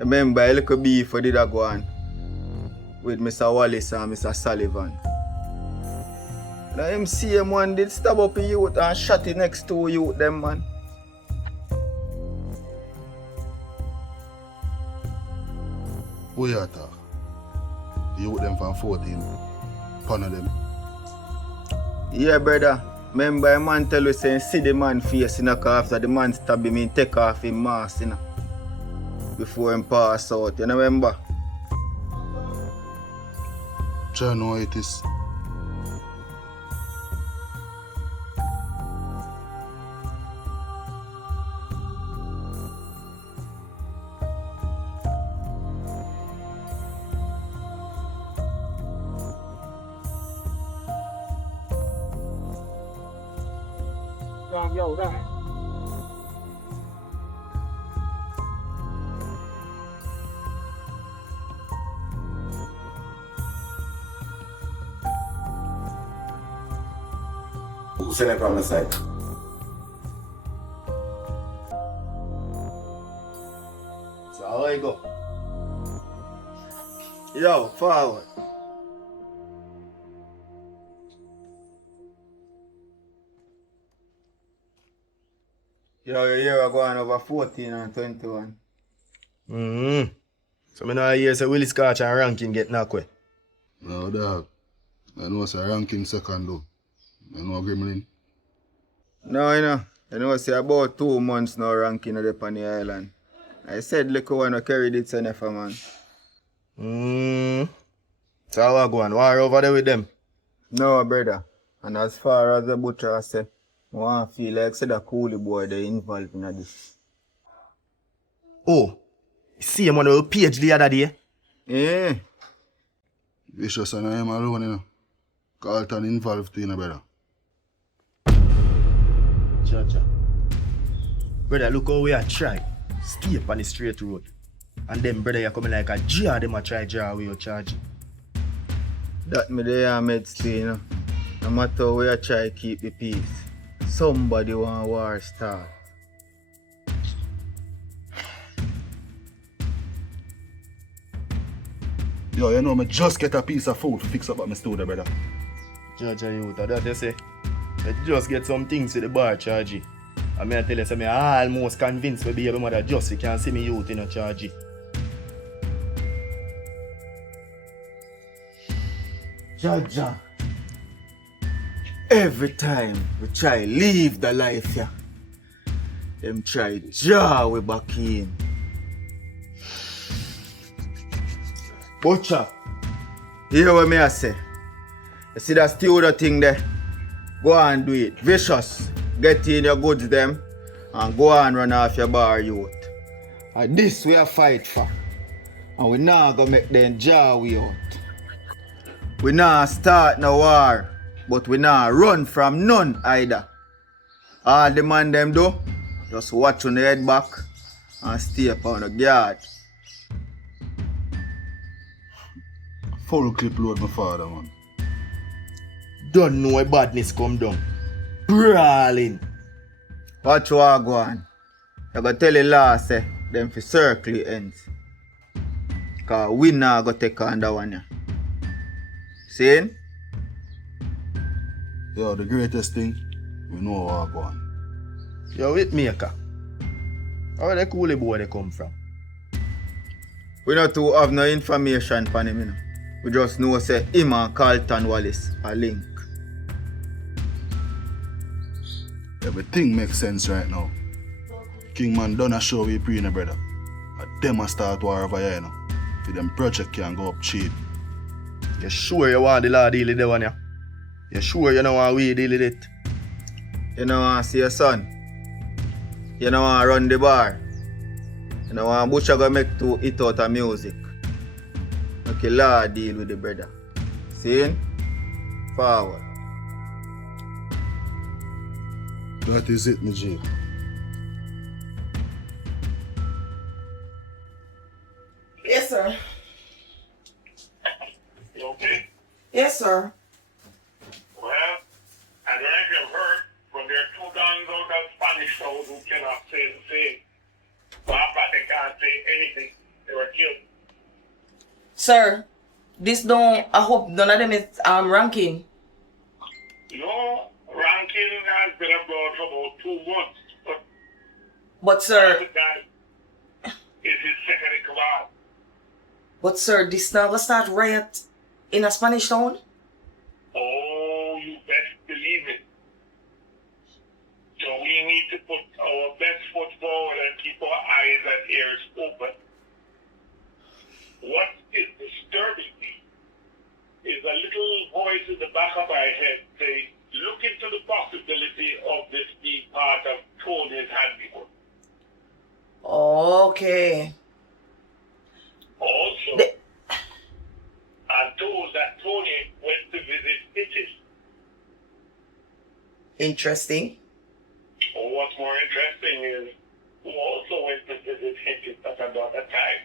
Remember a little beef for did I go on with Mr. Wallace and Mr. Sullivan. Now him see him one did stab up a youth and shot it next to youth them man. Who you talk? You with them from 14, pun of them. Yeah, brother. Remember a man tell you saying see the man face in after the man stab him and take off him mask, you know, before him pass out. You know, remember? Try know what it is. Yo, that. Who's sitting from the side? So how I go? Yo, forward. Yo, you hear I going over 14 and 21. So I know I hear say Willie Scotch and Rankin get knocked away. No, dog. I know it's a ranking second though. I know Gremlin. No, you know, say about 2 months now ranking up on the island. I said look one who carried it so never man. So how I go on? War over there with them? No, brother. And as far as the butcher I say, I want to feel like say the coolie boy they involved in this. Oh, you see him on the page the other day? Yeah. Vicious and I am alone, you know. Carlton involved in a brother. Jaja. Brother, look how we are try. Stay up on the straight road. And then brother you coming like a jar, them a try jar with your charge. That me there med stay, you know. No matter how we try to keep the peace. Somebody want war start. Yo, you know me just get a piece of food to fix up at my studio, brother. Jaja, you that you say. You just get some things to the bar charge. I mean I tell you, say me almost convinced my baby mother just you can see me youth in a charge. Jaja. Every time we try leave the life here, them try jar we back in. Butcher, hear what me I say? You see that studio thing there? Go and do it. Vicious, get in your goods them and go and run off your bar youth. And this we a fight for. And we not gonna make them jar we out. We not start no war, but we not run from none either. All the man them do, just watch on the head back and stay upon the guard. Full clip load my father, man. Don't know where badness come down. Brawling. Watch what go on. You go tell the law say them fi circle the ends. Cause we not go take on that one. See? Yo, the greatest thing, we know what go on. Yo, with maker. How the coolie boy they come from? We not too have no information on him, you know. We just know say him and Carlton Wallace are link. Everything makes sense right now. Kingman done a show we pre in brother. And them a start war over here, you know. For them project can go up cheap. You sure you want the law deal with that one, yeah? You sure you don't want we deal with it? You know want see your son. You know want run the bar. You know want Butcher go make 2 hit out of music. Okay, law deal with the brother. See? Forward. That is it, my G. Yes, sir. You okay? Yes, sir. Well, I don't know if you've heard, but there are 2 guns out of Spanish town who cannot say the same. But they can't say anything. They were were killed. Sir, this don't, I hope none of them is ranking. No, ranking has been abroad for about 2 months, But sir, that is his second in command. this now gonna start riot in a Spanish town? Oh, you best believe it. So we need to put our best foot forward and keep our eyes and ears open. What is disturbing me is a little voice in the back of my head saying, look into the possibility of this being part of Tony's handiwork. Okay. Also, I'm told that Tony went to visit Italy. Interesting. What's more interesting is who also went to visit Hitchens at another time.